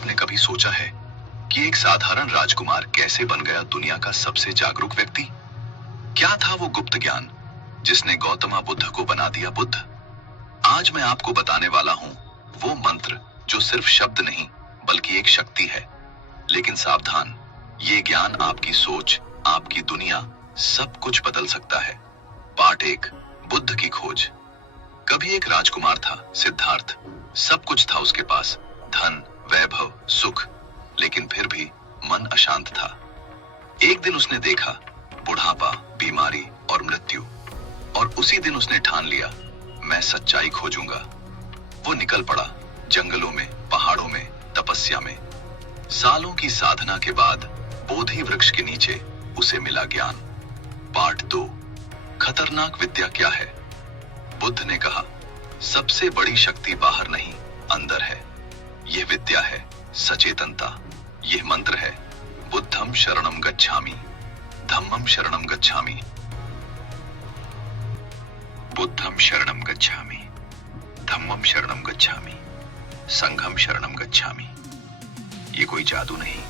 आपने कभी सोचा है कि एक साधारण राजकुमार कैसे बन गया दुनिया का सबसे जागरूक व्यक्ति? क्या था वो गुप्त ज्ञान जिसने गौतम बुद्ध को बना दिया बुद्ध? आज मैं आपको बताने वाला हूं वो मंत्र जो सिर्फ शब्द नहीं बल्कि एक शक्ति है। लेकिन सावधान, ये ज्ञान आपकी सोच, आपकी दुनिया, सब कुछ बदल सकता है। पार्ट 1, बुद्ध की खोज। कभी एक राजकुमार था, सिद्धार्थ। सब कुछ था उसके पास, धन, वैभव, सुख, लेकिन फिर भी मन अशांत था। एक दिन उसने देखा बुढ़ापा, बीमारी और मृत्यु, और उसी दिन उसने ठान लिया, मैं सच्चाई खोजूंगा। वो निकल पड़ा, जंगलों में, पहाड़ों में, तपस्या में। सालों की साधना के बाद बोधि वृक्ष के नीचे उसे मिला ज्ञान। पार्ट 2, खतरनाक विद्या क्या है? बुद्ध ने कहा, सबसे बड़ी शक्ति बाहर नहीं, अंदर है। यह विद्या है सचेतनता। यह मंत्र है, बुद्धम शरणम गच्छामि, धम्मम शरणम गच्छामि, बुद्धम शरणम गच्छामि, धम्मम शरणम गच्छामि, संघम शरणम गच्छामि। ये कोई जादू नहीं,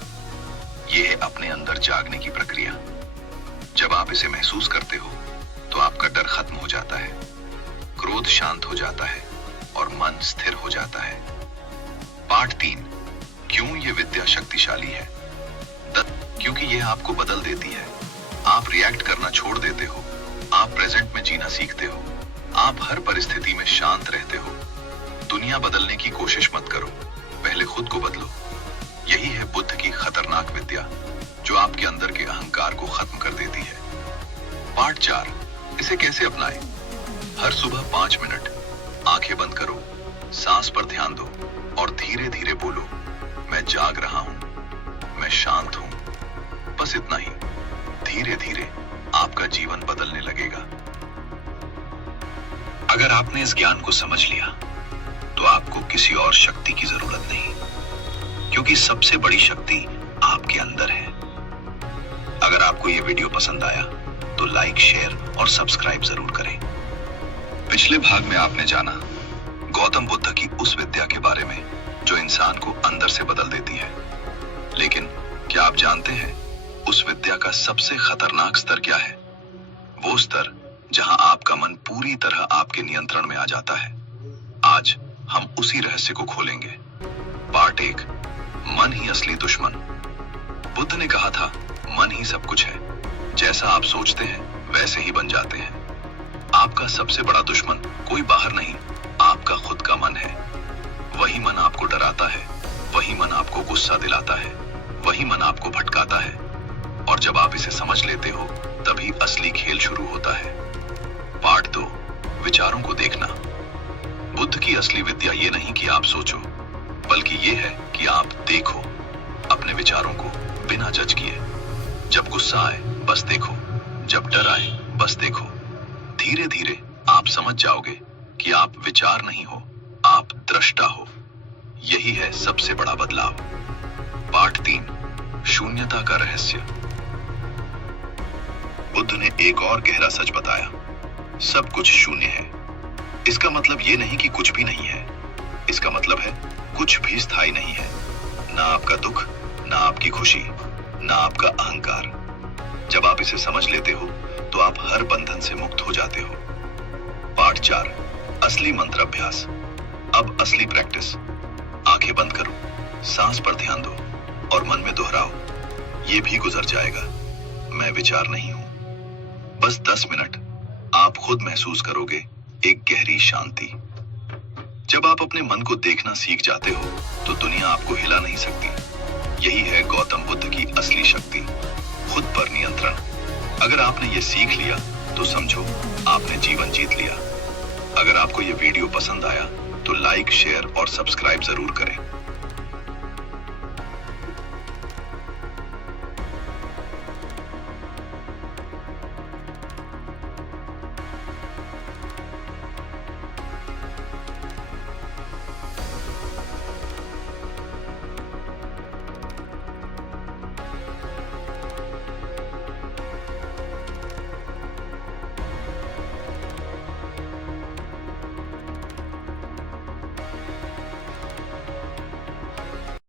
ये है अपने अंदर जागने की प्रक्रिया। जब आप इसे महसूस करते हो तो आपका डर खत्म हो जाता है, क्रोध शांत हो जाता है और मन स्थिर हो जाता है। पार्ट 3, क्यों ये विद्या शक्तिशाली है? क्योंकि यह आपको बदल देती है। आप रिएक्ट करना छोड़ देते हो, आप प्रेजेंट में जीना सीखते हो, आप हर परिस्थिति में शांत रहते हो। दुनिया बदलने की कोशिश मत करो, पहले खुद को बदलो। यही है बुद्ध की खतरनाक विद्या, जो आपके अंदर के अहंकार को खत्म कर देती है। पार्ट 4, इसे कैसे अपनाएं? हर सुबह 5 मिनट आंखें बंद करो, सांस पर ध्यान दो और धीरे धीरे बोलो, मैं जाग रहा हूं, मैं शांत हूं। बस इतना ही। धीरे धीरे आपका जीवन बदलने लगेगा। अगर आपने इस ज्ञान को समझ लिया तो आपको किसी और शक्ति की जरूरत नहीं, क्योंकि सबसे बड़ी शक्ति आपके अंदर है। अगर आपको यह वीडियो पसंद आया तो लाइक, शेयर और सब्सक्राइब जरूर करें। पिछले भाग में आपने जाना गौतम बुद्ध की उस विद्या के बारे में जो इंसान को अंदर से बदल देती है। लेकिन क्या आप जानते हैं उस विद्या का सबसे खतरनाक स्तर क्या है? वो स्तर जहां आपका मन पूरी तरह आपके नियंत्रण में आ जाता है। आज हम उसी रहस्य को खोलेंगे। पार्ट 1, मन ही असली दुश्मन। बुद्ध ने कहा था, मन ही सब कुछ है। जैसा आप सोचते हैं वैसे ही बन जाते हैं। आपका सबसे बड़ा दुश्मन कोई बाहर नहीं, आपका खुद का मन है। वही मन आपको डराता है, वही मन आपको गुस्सा दिलाता है, वही मन आपको भटकाता है। और जब आप इसे समझ लेते हो तभी असली खेल शुरू होता है। पार्ट 2, विचारों को देखना। बुद्ध की असली विद्या ये नहीं कि आप सोचो, बल्कि ये है कि आप देखो अपने विचारों को बिना जज किए। जब गुस्सा आए बस देखो, जब डर आए बस देखो। धीरे धीरे आप समझ जाओगे कि आप विचार नहीं हो, आप दृष्टा हो। यही है सबसे बड़ा बदलाव। पार्ट 3, शून्यता का रहस्य। बुद्ध ने एक और गहरा सच बताया, सब कुछ शून्य है। इसका मतलब ये नहीं कि कुछ भी नहीं है, इसका मतलब है कुछ भी स्थायी नहीं है। ना आपका दुख, ना आपकी खुशी, ना आपका अहंकार। जब आप इसे समझ लेते हो तो आप हर बंधन से मुक्त हो जाते हो। पार्ट 4, असली मंत्र अभ्यास। अब असली प्रैक्टिस। आंखें बंद करो, सांस पर ध्यान दो और मन में दोहराओ, ये भी गुजर जाएगा, मैं विचार नहीं हूं। बस 10 मिनट आप खुद महसूस करोगे एक गहरी शांति। जब आप अपने मन को देखना सीख जाते हो तो दुनिया आपको हिला नहीं सकती। यही है गौतम बुद्ध की असली शक्ति, खुद पर नियंत्रण। अगर आपने ये सीख लिया तो समझो आपने जीवन जीत लिया। अगर आपको ये वीडियो पसंद आया तो लाइक, शेयर और सब्सक्राइब जरूर करें।